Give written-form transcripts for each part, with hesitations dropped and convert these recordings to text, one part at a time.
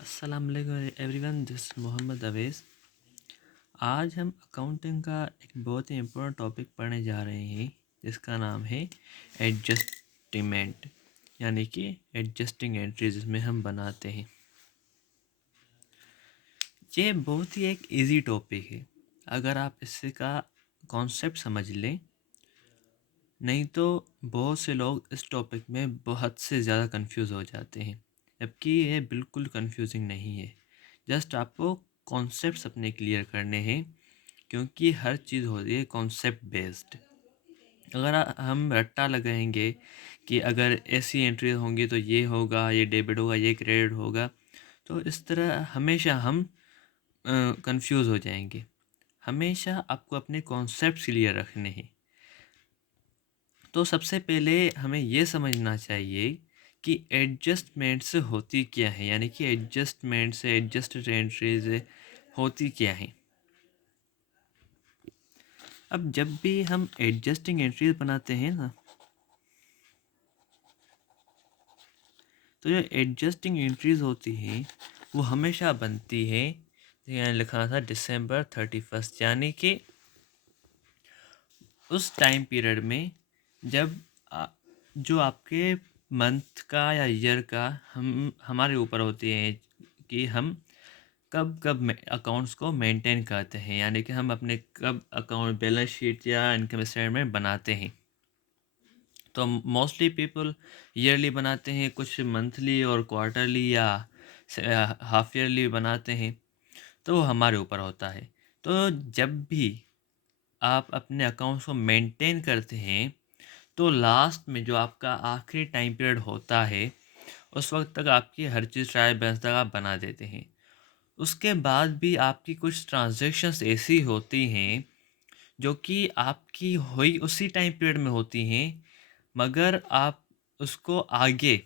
अस्सलाम वालेकुम everyone, this Mohammad अवेस। आज हम अकाउंटिंग का एक बहुत ही इम्पोर्टेंट टॉपिक पढ़ने जा रहे हैं जिसका नाम है एडजस्टमेंट, यानी कि एडजस्टिंग एंट्रीज जिसमें हम बनाते हैं। ये बहुत ही एक इजी टॉपिक है अगर आप इससे का कॉन्सेप्ट समझ लें। नहीं तो बहुत से लोग इस टॉपिक में बहुत से ज़्यादा कंफ्यूज हो जाते हैं, जबकि ये बिल्कुल कंफ्यूजिंग नहीं है। जस्ट आपको कॉन्सेप्ट्स अपने क्लियर करने हैं, क्योंकि हर चीज़ होती है कॉन्सेप्ट बेस्ड। अगर हम रट्टा लगाएंगे कि अगर ऐसी एंट्री होंगी तो ये होगा, ये डेबिट होगा, ये क्रेडिट होगा, तो इस तरह हमेशा हम कंफ्यूज हो जाएंगे। हमेशा आपको अपने कॉन्सेप्ट क्लियर रखने हैं। तो सबसे पहले हमें ये समझना चाहिए कि एडजस्टमेंट्स होती क्या है, यानी कि एडजस्टमेंट्स एडजस्टेड एंट्रीज होती क्या है। अब जब भी हम एडजस्टिंग एंट्रीज बनाते हैं ना, तो जो एडजस्टिंग एंट्रीज होती हैं वो हमेशा बनती है। यहाँ लिखा था दिसंबर 31, यानी कि उस टाइम पीरियड में जब जो आपके मंथ का या ईयर का हम हमारे ऊपर होती है कि हम कब कब अकाउंट्स को मेंटेन करते हैं, यानी कि हम अपने कब अकाउंट बैलेंस शीट या इनकम स्टेटमेंट बनाते हैं। तो मोस्टली पीपल ईयरली बनाते हैं, कुछ मंथली और क्वार्टरली या हाफ ईयरली बनाते हैं। तो वो हमारे ऊपर होता है। तो जब भी आप अपने अकाउंट्स को मेंटेन करते हैं, तो लास्ट में जो आपका आखिरी टाइम पीरियड होता है उस वक्त तक आपकी हर चीज़ ट्रायल बैलेंस तक आप बना देते हैं। उसके बाद भी आपकी कुछ ट्रांजैक्शंस ऐसी होती हैं जो कि आपकी हुई उसी टाइम पीरियड में होती हैं, मगर आप उसको आगे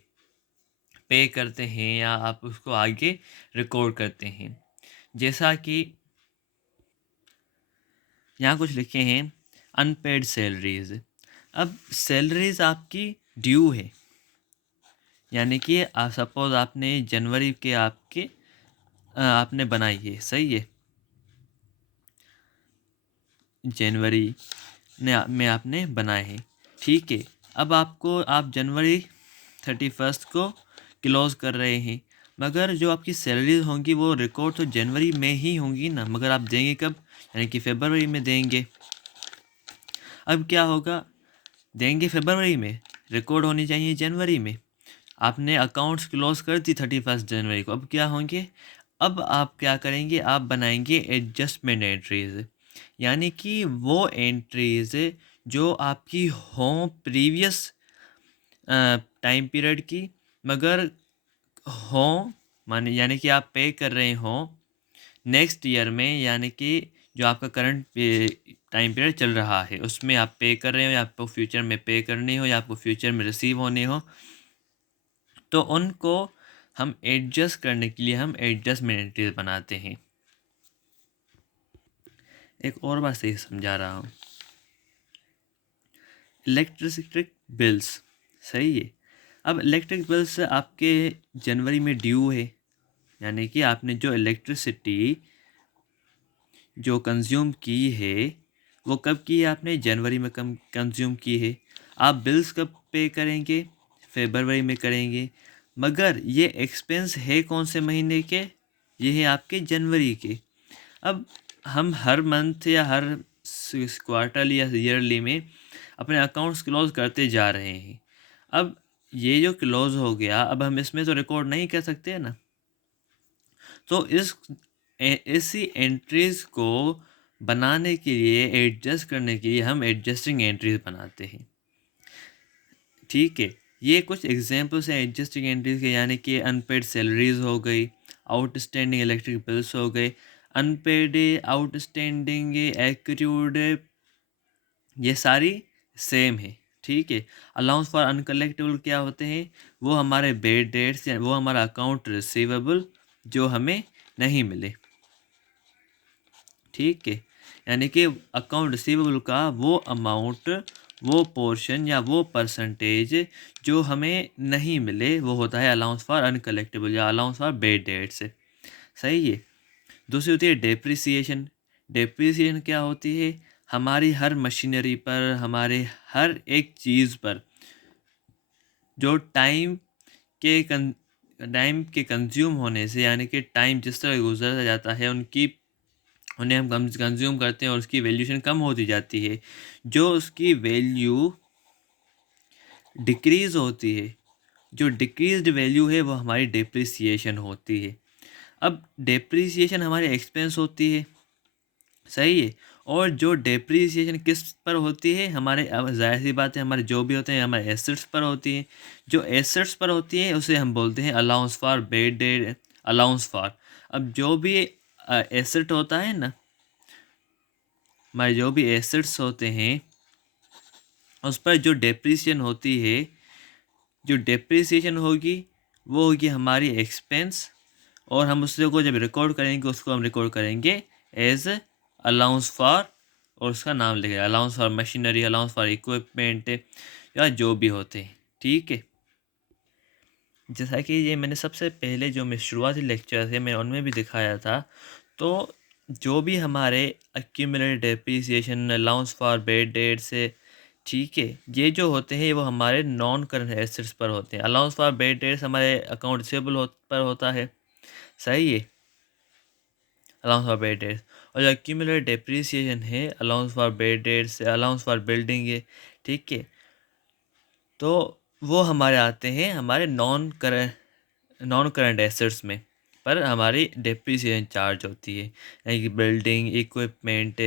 पे करते हैं या आप उसको आगे रिकॉर्ड करते हैं। जैसा कि यहाँ कुछ लिखे हैं, अनपेड सैलरीज। अब सैलरीज आपकी ड्यू है, यानी कि सपोज आपने जनवरी के आपने बनाई है, सही है, जनवरी में आपने बनाए हैं, ठीक है। अब आप जनवरी 31 को क्लोज कर रहे हैं, मगर जो आपकी सैलरीज होंगी वो रिकॉर्ड तो जनवरी में ही होंगी ना, मगर आप देंगे कब, यानी कि फरवरी में देंगे। अब क्या होगा, देंगे फरवरी में, रिकॉर्ड होनी चाहिए जनवरी में। आपने अकाउंट्स क्लोज कर दी 31 जनवरी को, अब क्या होंगे, अब आप क्या करेंगे, आप बनाएंगे एडजस्टमेंट एंट्रीज, यानी कि वो एंट्रीज जो आपकी हों प्रीवियस टाइम पीरियड की, मगर हों माने यानी कि आप पे कर रहे हों नेक्स्ट ईयर में, यानी कि जो आपका करंट टाइम पीरियड चल रहा है उसमें आप पे कर रहे हो, या आपको फ्यूचर में पे करनी हो, या आपको फ्यूचर में रिसीव होने हो, तो उनको हम एडजस्ट करने के लिए हम एडजस्टमेंट एंट्रीज बनाते हैं। एक और बात सही समझा रहा हूँ, इलेक्ट्रिसिटी बिल्स, सही है। अब इलेक्ट्रिक बिल्स आपके जनवरी में ड्यू है, यानी कि आपने जो इलेक्ट्रिसिटी जो कंज्यूम की है वो कब की है, आपने जनवरी में कम कंज्यूम की है। आप बिल्स कब पे करेंगे, फरवरी में करेंगे, मगर ये एक्सपेंस है कौन से महीने के, ये है आपके जनवरी के। अब हम हर मंथ या हर क्वार्टरली या ईयरली में अपने अकाउंट्स क्लोज करते जा रहे हैं। अब ये जो क्लोज हो गया, अब हम इसमें तो रिकॉर्ड नहीं कर सकते ना, तो ऐसी एंट्रीज को बनाने के लिए, एडजस्ट करने के लिए हम एडजस्टिंग एंट्रीज बनाते हैं, ठीक है। ये कुछ एग्जांपल्स हैं एडजस्टिंग एंट्रीज के, यानी कि अनपेड सैलरीज हो गई, आउटस्टैंडिंग इलेक्ट्रिक बिल्स हो गए, अनपेड आउटस्टैंडिंग एक्यूड, ये सारी सेम है, ठीक है। अलाउंस फॉर अनकलेक्टेबल क्या होते हैं, वो हमारे बेड डेट्स या वो हमारा अकाउंट रिसीवेबल जो हमें नहीं मिले, ठीक है। यानी कि अकाउंट रिसीवेबल का वो अमाउंट वो पोर्शन या वो परसेंटेज जो हमें नहीं मिले वो होता है अलाउंस फॉर अनकलेक्टेबल या अलाउंस फॉर बेड डेट से। सही है। दूसरी होती है डेप्रिसिएशन। डेप्रिसिएशन क्या होती है? हमारी हर मशीनरी पर, हमारे हर एक चीज़ पर जो टाइम के कंज्यूम होने से, यानी कि टाइम जिस तरह गुजरता जाता है उन्हें हम कंज्यूम करते हैं और उसकी वैल्यूशन कम होती जाती है। जो उसकी वैल्यू डिक्रीज़ होती है, जो डिक्रीज्ड वैल्यू है वो हमारी डेप्रिसिएशन होती है। अब डेप्रिसिएशन हमारी एक्सपेंस होती है। सही है। और जो डेप्रिसिएशन किस पर होती है? हमारे, अब जाहिर सी बात है, हमारे जो भी होते हैं हमारे एसेट्स पर होती है। जो एसेट्स पर होती है उसे हम बोलते हैं allowance for bed date, allowance for. अब जो भी एसेट होता है ना, हमारे जो भी एसेट्स होते हैं उस पर जो डेप्रिसिएशन होती है, जो डेप्रिसिएशन होगी वो होगी हमारी एक्सपेंस। और हम उसको को जब रिकॉर्ड करेंगे उसको हम रिकॉर्ड करेंगे एज अलाउंस फॉर, और उसका नाम लिखेंगे allowance for machinery, allowance for equipment, या जो भी होते हैं। ठीक है। जैसा कि ये मैंने सबसे पहले जो मैं शुरुआती लेक्चर थे मैं उनमें भी दिखाया था, तो जो भी हमारे accumulated depreciation, allowance for bed date से, ठीक है, ये जो होते हैं वो हमारे नॉन करंट एसेट्स पर होते हैं। अलाउंस फॉर बेड डेट्स हमारे अकाउंट रिसीवेबल पर होता है। सही है। Allowance for bad debts. और जो एक्यूमुलेटेड डेप्रिसिएशन है allowance for bad debts, allowance for building है, ठीक है, तो वो हमारे आते हैं हमारे नॉन करंट एसेट्स में, पर हमारी डेप्रिसिएशन चार्ज होती है। यानी कि building, equipment,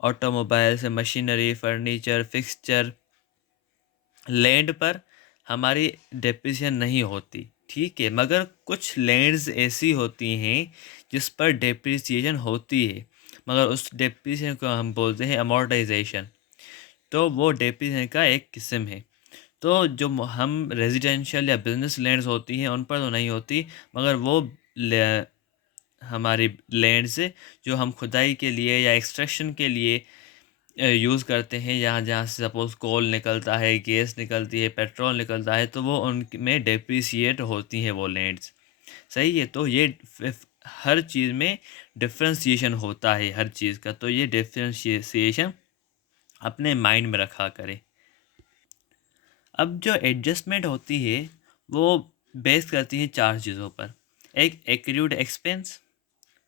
automobiles, machinery, furniture, fixture, land पर हमारी डेप्रिसिएशन नहीं होती। ठीक है। मगर कुछ लैंड्स ऐसी होती हैं जिस पर डेप्रिसिएशन होती है, मगर उस डेप्रिसिएशन को हम बोलते हैं अमोर्टाइजेशन। तो वो डेप्रिसिएशन का एक किस्म है। तो जो हम रेजिडेंशियल या बिजनेस लैंड्स होती हैं उन पर तो नहीं होती, मगर वो हमारी लैंड्स जो हम खुदाई के लिए या एक्सट्रैक्शन के लिए यूज़ करते हैं, यहाँ जहाँ से सपोज़ कोल निकलता है, गैस निकलती है, पेट्रोल निकलता है, तो वो उनमें डेप्रिसिएट होती हैं वो लैंड्स। सही है। तो ये हर चीज़ में डिफ्रेंशिएशन होता है हर चीज़ का, तो ये डिफ्रेंशिएशन अपने माइंड में रखा करें। अब जो एडजस्टमेंट होती है वो बेस करती है चार चीज़ों पर। एक accrued expense,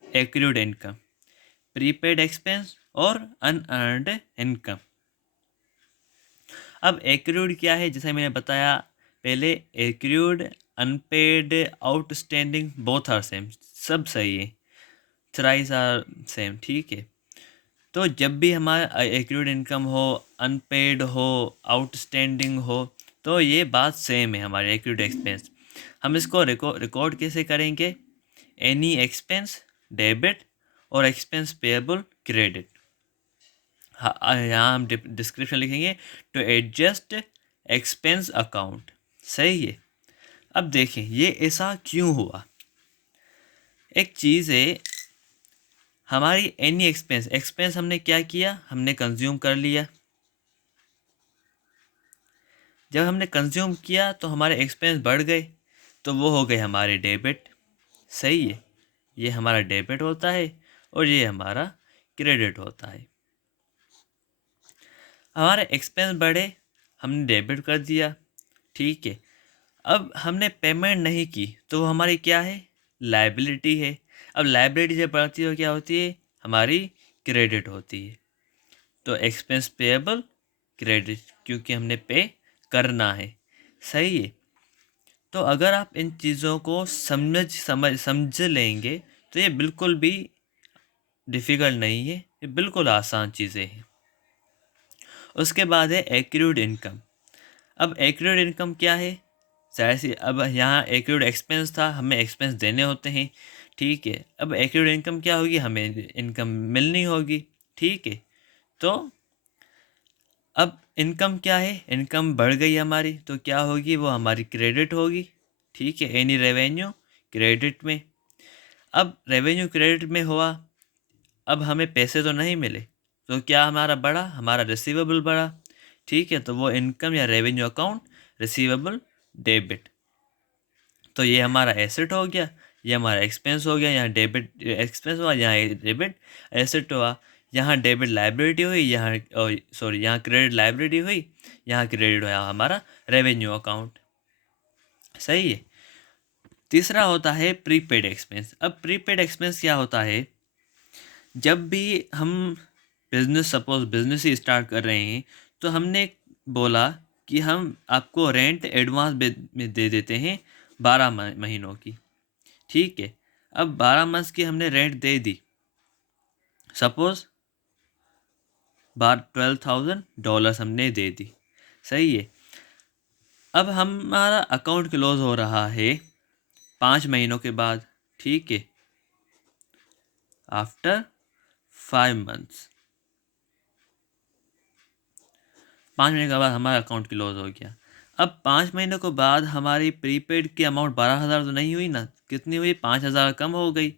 accrued income, prepaid expense और अनअर्न्ड इनकम। अब एक्रूड क्या है? जैसे मैंने बताया पहले, accrued, unpaid, outstanding, both are same, सब सही है, थ्राइस आर सेम। ठीक है। तो जब भी हमारा एक्रूड इनकम हो, अनपेड हो, आउटस्टैंडिंग हो, तो ये बात सेम है हमारे एक्रूड एक्सपेंस। हम इसको रिकॉर्ड कैसे करेंगे? एनी एक्सपेंस डेबिट और एक्सपेंस पेएबल क्रेडिट। यहाँ हम डिस्क्रिप्शन लिखेंगे टू एडजस्ट एक्सपेंस अकाउंट। सही है। अब देखें ये ऐसा क्यों हुआ। एक चीज़ है हमारी एनी एक्सपेंस, एक्सपेंस हमने क्या किया? हमने कंज्यूम कर लिया। जब हमने कंज्यूम किया तो हमारे एक्सपेंस बढ़ गए, तो वो हो गए हमारे डेबिट। सही है। ये हमारा डेबिट होता है और ये हमारा क्रेडिट होता है। हमारे एक्सपेंस बढ़े, हमने डेबिट कर दिया। ठीक है। अब हमने पेमेंट नहीं की तो वो हमारी क्या है? लायबिलिटी है। अब लायबिलिटी जब बढ़ती है क्या होती है? हमारी क्रेडिट होती है। तो एक्सपेंस पेएबल क्रेडिट, क्योंकि हमने पे करना है। सही है। तो अगर आप इन चीज़ों को समझ लेंगे तो ये बिल्कुल भी डिफ़िकल्ट नहीं है, ये बिल्कुल आसान चीज़ें हैं। उसके बाद है एक्रूड इनकम। अब एक्रूड इनकम क्या है? जाहिर सी, अब यहाँ एक्रूड एक्सपेंस था, हमें एक्सपेंस देने होते हैं। ठीक है। अब एक्रूड इनकम क्या होगी? हमें इनकम मिलनी होगी। ठीक है। तो अब इनकम क्या है? इनकम बढ़ गई हमारी, तो क्या होगी? वो हमारी क्रेडिट होगी। ठीक है। एनी रेवेन्यू क्रेडिट में। अब रेवेन्यू क्रेडिट में हुआ, अब हमें पैसे तो नहीं मिले, तो क्या हमारा बढ़ा? हमारा रिसीवेबल बढ़ा। ठीक है, तो वो इनकम या रेवेन्यू अकाउंट रिसीवेबल डेबिट। तो ये हमारा एसेट हो गया, ये हमारा एक्सपेंस हो गया, यहाँ डेबिट एक्सपेंस हुआ, यहाँ डेबिट एसेट हुआ, यहाँ डेबिट लाइबिलिटी हुई, यहाँ सॉरी यहाँ क्रेडिट लाइबिलिटी हुई, यहाँ क्रेडिट हुआ हमारा रेवेन्यू अकाउंट। सही है। तीसरा होता है प्रीपेड एक्सपेंस। अब प्रीपेड एक्सपेंस क्या होता है, जब भी हम बिजनेस सपोज बिजनेस ही स्टार्ट कर रहे हैं तो हमने बोला कि हम आपको रेंट एडवांस में दे देते हैं 12 महीनों की। ठीक है, अब 12 मंथ्स की हमने रेंट दे दी, सपोज $12,000 हमने दे दी। सही है। अब हमारा अकाउंट क्लोज हो रहा है 5 महीनों के बाद। ठीक है, आफ्टर 5 मंथ्स, 5 महीने के बाद हमारा अकाउंट क्लोज हो गया। अब 5 महीनों के बाद हमारी प्रीपेड की अमाउंट 12,000 तो नहीं हुई ना, कितनी हुई, 5,000 कम हो गई।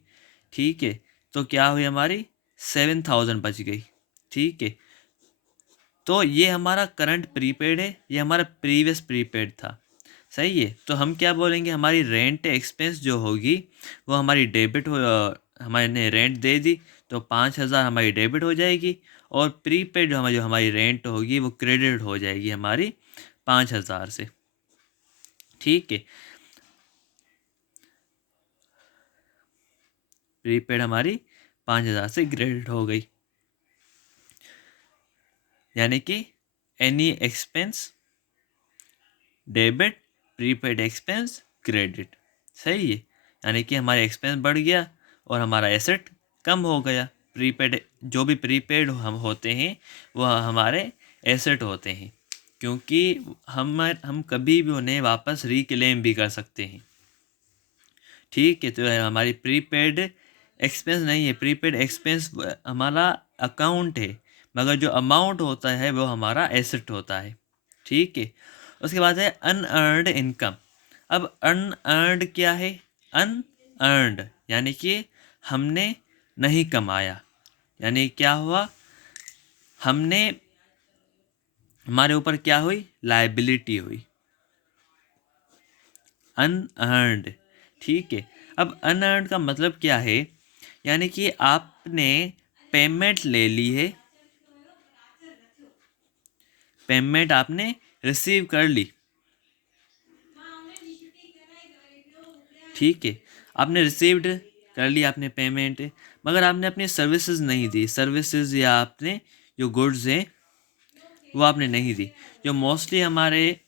ठीक है, तो क्या हुई, हमारी 7,000 बच गई। ठीक है, तो ये हमारा करंट प्रीपेड है, ये हमारा प्रीवियस प्रीपेड था। सही है। तो हम क्या बोलेंगे, हमारी रेंट एक्सपेंस जो होगी वो हमारी डेबिट हो, हमारे रेंट दे दी तो 5,000 हमारी डेबिट हो जाएगी, और प्रीपेड जो हमारी रेंट होगी वो क्रेडिट हो जाएगी हमारी 5,000 से। ठीक है, प्रीपेड हमारी 5,000 से क्रेडिट हो गई, यानी कि any expense debit, prepaid expense credit. सही है, यानी कि हमारा एक्सपेंस बढ़ गया और हमारा एसेट कम हो गया। प्रीपेड जो भी प्रीपेड हम होते हैं वह हमारे एसेट होते हैं, क्योंकि हम कभी भी उन्हें वापस रिक्लेम भी कर सकते हैं। ठीक है, तो हमारी प्रीपेड एक्सपेंस नहीं है, प्रीपेड एक्सपेंस हमारा अकाउंट है, मगर जो अमाउंट होता है वो हमारा एसेट होता है। ठीक है, उसके बाद है अनअर्नड इनकम। अब अनअर्नड क्या है, अनअर्नड यानी कि हमने नहीं कमाया, यानी क्या हुआ, हमने हमारे ऊपर क्या हुई, लायबिलिटी हुई, अनअर्नड। ठीक है, अब अनअर्नड का मतलब क्या है, यानी कि आपने पेमेंट ले ली है, पेमेंट आपने रिसीव कर ली। ठीक है, आपने रिसीव्ड कर ली आपने पेमेंट, मगर आपने अपनी सर्विसेज नहीं दी, सर्विसेज या आपने जो गुड्स हैं वो आपने नहीं दी। जो मोस्टली हमारे,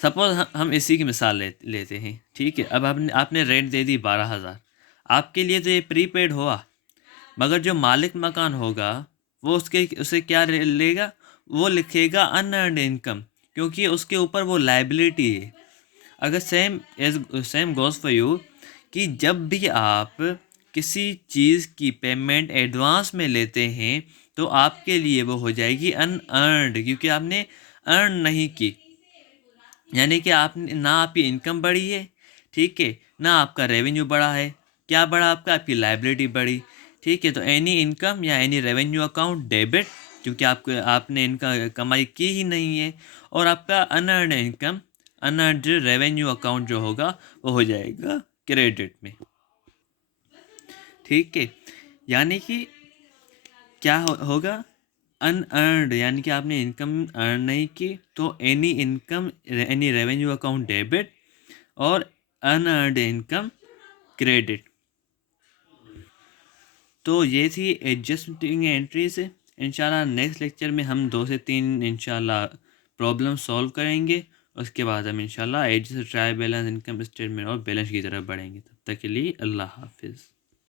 सपोज हम इसी की मिसाल लेते हैं। ठीक है, अब आपने रेंट दे दी 12,000, आपके लिए तो ये प्रीपेड हुआ, मगर जो मालिक मकान होगा वो उसे क्या लेगा, वो लिखेगा अनअर्न्ड इनकम, क्योंकि उसके ऊपर वो लाइबिलिटी है। अगर सेम गोज़ फॉर यू, कि जब भी आप किसी चीज़ की पेमेंट एडवांस में लेते हैं तो आपके लिए वो हो जाएगी अनअर्न्ड, क्योंकि आपने अर्न नहीं की, यानी कि आपने ना आपकी इनकम बढ़ी है, ठीक है, ना आपका रेवेन्यू बढ़ा है। क्या बढ़ा आपका, आपकी लाइबिलिटी बढ़ी। ठीक है, तो एनी इनकम या एनी रेवेन्यू अकाउंट डेबिट, क्योंकि आपने इनका कमाई की ही नहीं है, और आपका unearned income, unearned revenue account जो होगा वो हो जाएगा क्रेडिट में। ठीक है, यानी कि क्या होगा, अनअर्नड, यानी कि आपने इनकम अर्न नहीं की तो any income, any revenue account debit, और अनअर्नड इनकम क्रेडिट। तो ये थी एडजस्टिंग एंट्रीज। इंशाल्लाह नेक्स्ट लेक्चर में हम 2 से 3 इंशाल्लाह प्रॉब्लम सॉल्व करेंगे। उसके बाद हम इंशाल्लाह adjust trial balance, income statement और बैलेंस की तरफ बढ़ेंगे। तब तक के लिए अल्लाह हाफिज़।